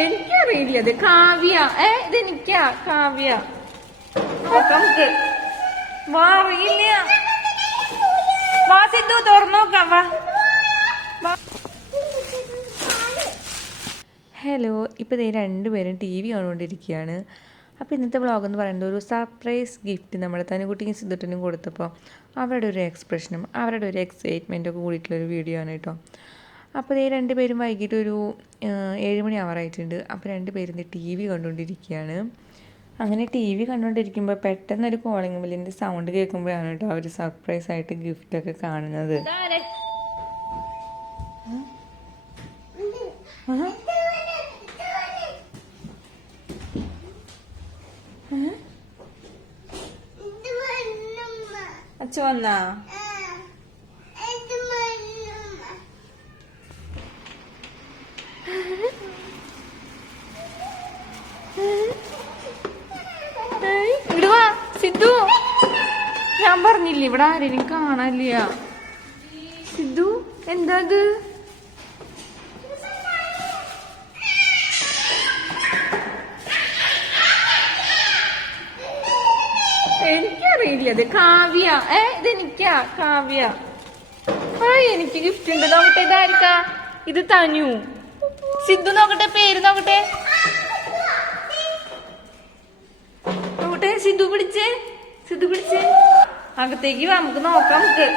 എനിക്കറിയില്ല ഇത് കാവ്യ. ഏ ഇത് എനിക്കാ കാവ്യ. നമുക്ക് വാ അറിയില്ല വാ സിദ്ധു തുറന്നോക്കാം വാ. ഹലോ ഇപ്പോൾ ദേ രണ്ടുപേരും ടി വി കണ്ടുകൊണ്ടിരിക്കുകയാണ് അപ്പോൾ ഇന്നത്തെ വ്ളോഗ് എന്ന് പറയുന്നത് ഒരു സർപ്രൈസ് ഗിഫ്റ്റ് നമ്മുടെ തനുകുട്ടിക്കും സിദ്ധുട്ടിനും കൊടുത്തപ്പോൾ അവരുടെ ഒരു എക്സ്പ്രഷനും അവരുടെ ഒരു എക്സൈറ്റ്മെന്റും ഒക്കെ കൂടിയിട്ടുള്ളൊരു വീഡിയോ ആണ് കേട്ടോ. അപ്പോൾ ഈ രണ്ട് പേരും വൈകിട്ട് ഒരു ഏഴ് മണി ആവാറായിട്ടുണ്ട് അപ്പോൾ രണ്ടുപേരും ടി വി കണ്ടുകൊണ്ടിരിക്കുകയാണ്. അങ്ങനെ ടി വി കണ്ടുകൊണ്ടിരിക്കുമ്പോൾ പെട്ടെന്ന് ഒരു കോളിംഗ് ബെല്ലിന്റെ സൗണ്ട് കേൾക്കുമ്പോഴാണ് കേട്ടോ അവർ സർപ്രൈസ് ആയിട്ട് ഗിഫ്റ്റൊക്കെ കാണുന്നത്. അച്ഛ വന്നാ? ഇടുവാ സിദ്ധു. ഞാൻ പറഞ്ഞില്ലേ ഇവിടെ ആരെയും കാണാനില്ല. സിദ്ധു എന്താ ഇത് കാവ്യ. ഏ ഇത് എനിക്കാ കാവ്യ. ആ എനിക്ക് ഗിഫ്റ്റ് ഉണ്ട്. നോക്കട്ടെ ഇതായിരിക്കാ ഇത് തനു. സിദ്ധു നോക്കട്ടെ പേര് നോക്കട്ടെ. നോക്കട്ടെ സിദ്ധു പിടിച്ചേ. സിദ്ധു പിടിച്ചേ. അകത്തേക്ക് വാ നമുക്ക് നോക്കാം നമുക്ക്.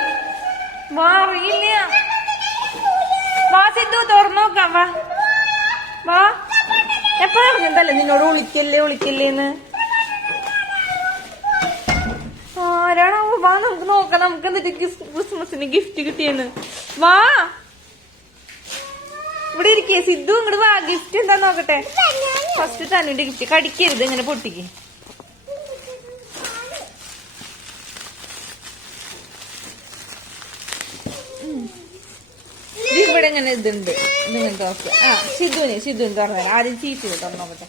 വാ അറിയില്ല. വാ സിദ്ധു തുറന്നു നോക്കാം വാ. വാ. എപ്പോഴാ പറഞ്ഞതല്ലേ നിന്നോട് വിളിക്കല്ലേ വിളിക്കല്ലേന്ന്? ആരാണോ വാ നമുക്ക് നോക്കാം. നമുക്ക് ക്രിസ്മസിന് ഗിഫ്റ്റ് കിട്ടിയെന്ന്. വാ. ഇവിടെ ഇരിക്കേ. സിദ്ധു ഇങ്ങോട്ട് വാ. ഗിഫ്റ്റ് എന്താ നോക്കട്ടെ. ഫസ്റ്റ് തനുവിന്റെ ഗിഫ്റ്റ് കടിക്കരുത് ഇങ്ങനെ പൊട്ടിക്ക്. ഇവിടെ ഇങ്ങനെ ഇതുണ്ട്. ഇതിങ്ങനെ ആ സിദ്ധുവിന് സിദ്ധുവിന് തുറന്നു ആദ്യം ചീറ്റ് തുറന്നു നോക്കട്ടെ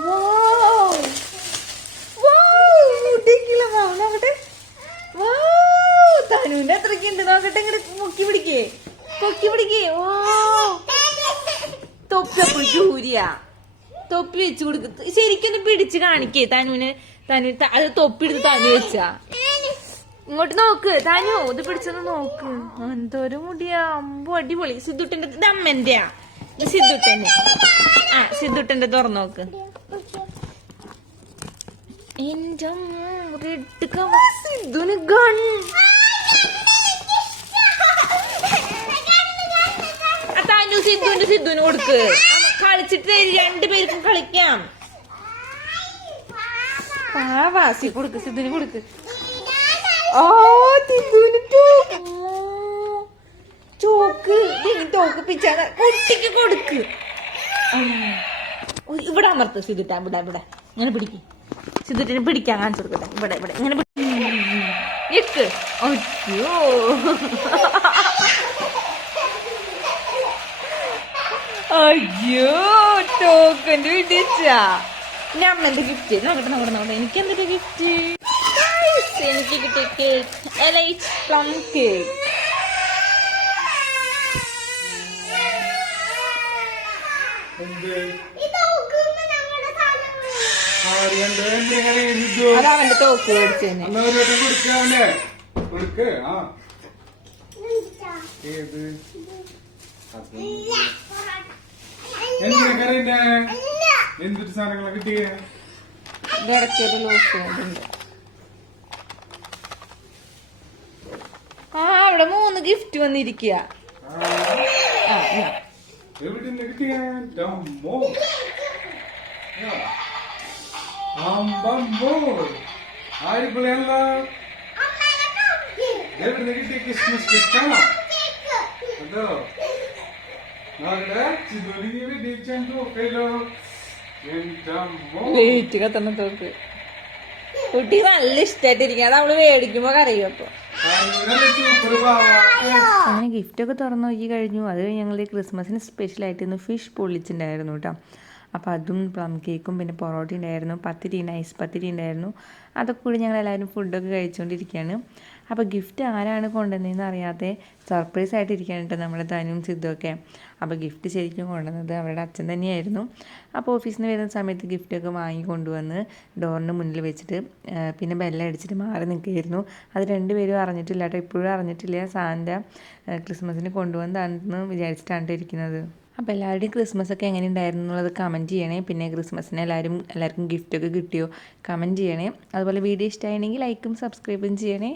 Wow! Wow! മുട്ടിക്കില്ല മാവ് നോക്കട്ടെ Wow! തനുവിന്റെ അത്രയ്ക്കുണ്ട് നോക്കട്ടെ ഇങ്ങോട്ട് മുക്കി പിടിക്കേ പൊക്കി പിടിക്കേ ഓ തൊപ്പി അപ്പോൾ ചൂരിയ തൊപ്പി വെച്ച് കൊടുക്ക. ശരിക്കൊന്ന് പിടിച്ച് കാണിക്കേ. തനുവിന് തനു അത് തൊപ്പി എടുത്ത് തനു വെച്ചാ. ഇങ്ങോട്ട് നോക്ക്. താനു ഇത് പിടിച്ചൊന്ന് നോക്ക്. എന്തോരം മുടിയാ. അമ്പു അടിപൊളി. സിദ്ധുട്ടന്റെ ഇത് അമ്മന്റെയാ സിദ്ധുട്ടന്റെ ആ സിദ്ധുട്ടന്റെ തുറന്നു നോക്ക്. എന്റെ റെഡ് കവർ സിദ്ധുന് ഗൺ താനു സിദ്ധുവിന്റെ സിദ്ധുവിന് കൊടുക്ക്. കളിച്ചിട്ട് രണ്ടുപേർക്കും കളിക്കാം. പാവാസി കൊടുക്ക് സിദ്ധുവിന് കൊടുക്ക്. ഓ സിദ്ധുവിന് ചോക്ക്. തോക്ക് പിച്ചാതെ കുട്ടിക്ക് കൊടുക്ക്. ഇവിടെ അമർത്ത് സിദ്ധുട്ട ഇവിടെ ഇവിടെ. ഇങ്ങനെ പിടിക്ക്. സിദ്ധുട്ടിനെ പിടിക്കാൻ കാണിച്ചു കൊടുക്കട്ടെ ഇവിടെ ഇവിടെ. ഇങ്ങനെ ഇട്ട്. അയ്യോ. അയ്യോ ടോക്കന്റെ വിടിച്ചാ ഞാൻ അമ്മന്റെ ഗിഫ്റ്റ് നോക്കട്ടെ നോക്കട്ടെ നോക്കട്ടെ എനിക്ക് എന്തൊരു ഗിഫ്റ്റ് എനിക്ക് കിട്ടിയ കേക്ക് എലൈറ്റ് പ്ലം കേക്ക് എന്ത്? അറിയണ്ട എന്തിനാണ് ഇത്. അത് അവന്റെ തോക്ക് ആ. ഏത്? അത്. എന്തിനാ കറിയുന്നേ എന്തൊരു സാധനങ്ങളെ കിട്ടിയേ? ഇടയ്ക്കൊരു ലൂസ് ഉണ്ട്. ആ അവിടെ മൂന്ന് ഗിഫ്റ്റ് വന്നിരിക്കുക ക്രിസ്മസ് ഗിഫ്റ്റാണോ അതോ? കത്തണ തോക്ക് കുട്ടി നല്ല ഇഷ്ടായിട്ടിരിക്കും അത് അവൾ മേടിക്കുമ്പോ കറിയും അപ്പൊ. ഗിഫ്റ്റ് ഒക്കെ അങ്ങനെ ഗിഫ്റ്റൊക്കെ തുറന്നു നോക്കി കഴിഞ്ഞു. അത് കഴിഞ്ഞ് ഞങ്ങൾ ക്രിസ്മസിന് സ്പെഷ്യലായിട്ട് ഇന്ന് ഫിഷ് പൊള്ളിച്ചിട്ടുണ്ടായിരുന്നു കേട്ടോ. അപ്പോൾ അതും പ്ലം കേക്കും പിന്നെ പൊറോട്ട ഉണ്ടായിരുന്നു. പത്തിരി നൈസ് പത്തിരി ഉണ്ടായിരുന്നു. അതൊക്കെ കൂടി ഞങ്ങൾ എല്ലാവരും ഫുഡൊക്കെ കഴിച്ചുകൊണ്ടിരിക്കുകയാണ് അപ്പോൾ ഗിഫ്റ്റ് ആരാണ് കൊണ്ടുവന്നതെന്ന് അറിയാതെ സർപ്രൈസ് ആയിട്ട് ഇരിക്കുകയാണ് കേട്ടോ നമ്മുടെ ധനുവും സിദ്ധുവൊക്കെ അപ്പോൾ ഗിഫ്റ്റ് ശരിക്കും കൊണ്ടുവന്നത് അവരുടെ അച്ഛൻ തന്നെയായിരുന്നു. അപ്പോൾ ഓഫീസിൽ നിന്ന് വരുന്ന സമയത്ത് ഗിഫ്റ്റൊക്കെ വാങ്ങി കൊണ്ടുവന്ന് ഡോറിന് മുന്നിൽ വെച്ചിട്ട് പിന്നെ ബെല്ലം അടിച്ചിട്ട് മാറി നിൽക്കുകയായിരുന്നു. അത് രണ്ടുപേരും അറിഞ്ഞിട്ടില്ല കേട്ടോ. ഇപ്പോഴും അറിഞ്ഞിട്ടില്ല സാന്റ ക്രിസ്മസിന് കൊണ്ടുവന്നതാണെന്ന് വിചാരിച്ചിട്ടാണ് ഇരിക്കുന്നത്. അപ്പോൾ എല്ലാവരുടെയും ക്രിസ്മസ് ഒക്കെ എങ്ങനെ ഉണ്ടായിരുന്നു എന്നുള്ളത് കമന്റ് ചെയ്യണേ. പിന്നെ ക്രിസ്മസിന് എല്ലാവരും എല്ലാവർക്കും ഗിഫ്റ്റൊക്കെ കിട്ടിയോ? കമന്റ് ചെയ്യണേ. അതുപോലെ വീഡിയോ ഇഷ്ടമായിരുന്നെങ്കിൽ ലൈക്കും സബ്സ്ക്രൈബും ചെയ്യണേ.